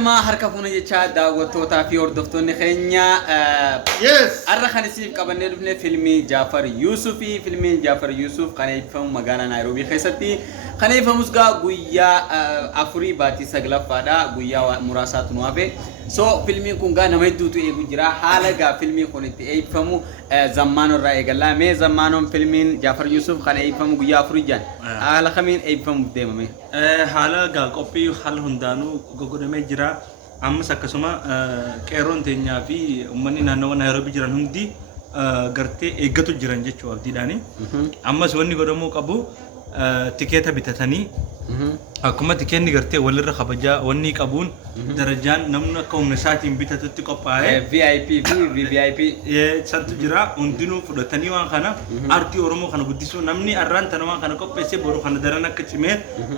ما حركفونا يجا دعوتوتا في أردفتون خينيا Yes. أرخان سيف قبلنا دفن فيلمي جعفر يوسفي فيلمي جعفر يوسف خاني يفهم مغانا نيروبي خيستي خاني يفهم مسغا غويا أفري باتي سغلا فادا غويا مراسات نوافي so فيلمي كونغا نميدوتو إيغو جرا حالغا فيلمي خونتي يفهمو زمانو رأيغلا مي زمانو فيلمي جعفر يوسف خاني يفهم غويا أفري جان على خمين يفهم ديما حالغا قوبي حال هندانو غوغو ميجرا amma sakkasuma qeeroon teenyaa fi uummanni naannoo Nairobi jiran hundi gartee eeggatu jiran jechuudha abdiidhaani ammas wanni godhamuu qabu tikeeta bitatanii akkuma tikeenni gartee walirra kabajaa wanni qabuun darajaan namni akka humna isaatiin bitatutti qophaa'ee VIP fi VVIP santu jira hundinuu fudhatanii waan kana aartii Oromoo kana guddisuu namni arraan tana waan kana qopheessee boru kana daran akka cimee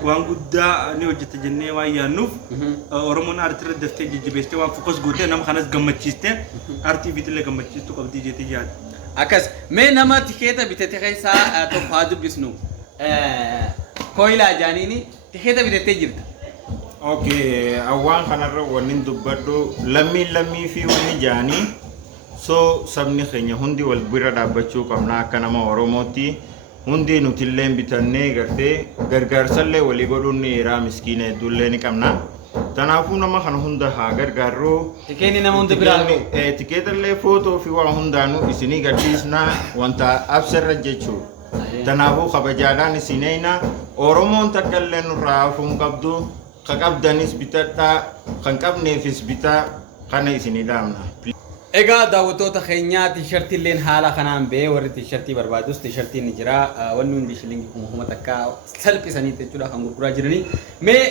waan guddaa ni hojjeta jennee waan yaannuuf Oromoon aartii irra daftee jijjibeestee waan fokus gootee nama kanas gammachiistee aartii bitillee gammachiistuu qabdii jettee yaadda. Akkas mee nama tikeeta bitatee keessaa tokko haa dubbisnu koilaa jaaniini tikeeta bitatee jirta. Okay, awwan kanarra wannin dubbadhu lammii fi wanni jaanii so sabni keenya hundi wal bira dhaabbachuu qabna akka nama Oromootti hundi nutillee bitannee gartee gargaarsallee walii godhuun ni hiraa miskiina hedduullee ni qabna. Tanaafuu nama kana hunda haa gargaarru. Tikeenni nama hunda biraa tikeetallee footoo fi waan hundaanuu isinii gadhiisna wanta absarra jechuudha. Tanaafuu kabajaadhaan isineeyna Oromoon takkallee nurraa hafuun qabdu kakabdanis bitadhaa kan qabneefis bitaa kana isinii dhaamna. Egaa daawwattoota keenyaa tiishartii illeen haala kanaan ba'ee warri tiishartii barbaadus tiishartiin ni jira wanni hundi shilingii kuma takka salphisanii jechuudha kan gurguraa jiranii. Mee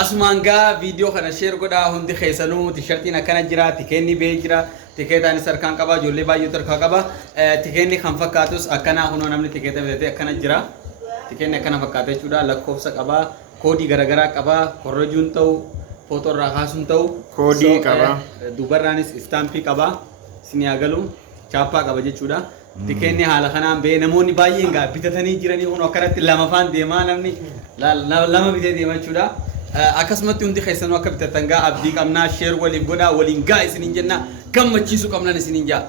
asumaan gaa viidiyoo kana sheer godhaa hundi keessanuu tiishartiin akkana jira tikeenni ba'ee jira tikeetaan isa harkaan qaba ijoollee baay'eetu harkaa qaba tikeenni kan fakkaatus akkanaa kunoo namni tikeeta bitatee akkana jira tikeenni akkana fakkaata jechuudha lakkoofsa qaba koodii garaagaraa qaba korrojuun ta'u footoo irraa kaasuun ta'u koodii qaba dubarraanis istaampii qaba sinii galu chaappaa qaba jechuudha tikeenni haala kanaan ba'ee namoonni baay'een gaa bitatanii jiranii kun akkanatti lama faan deemaa namni lama bitee deema jechuudha akkasumatti hundi keessanuu akka bitatan gaa abdii qabnaa sheer waliin godhaa waliin gaa isiniin jenna gammachiisuu qabnan isiniin jaa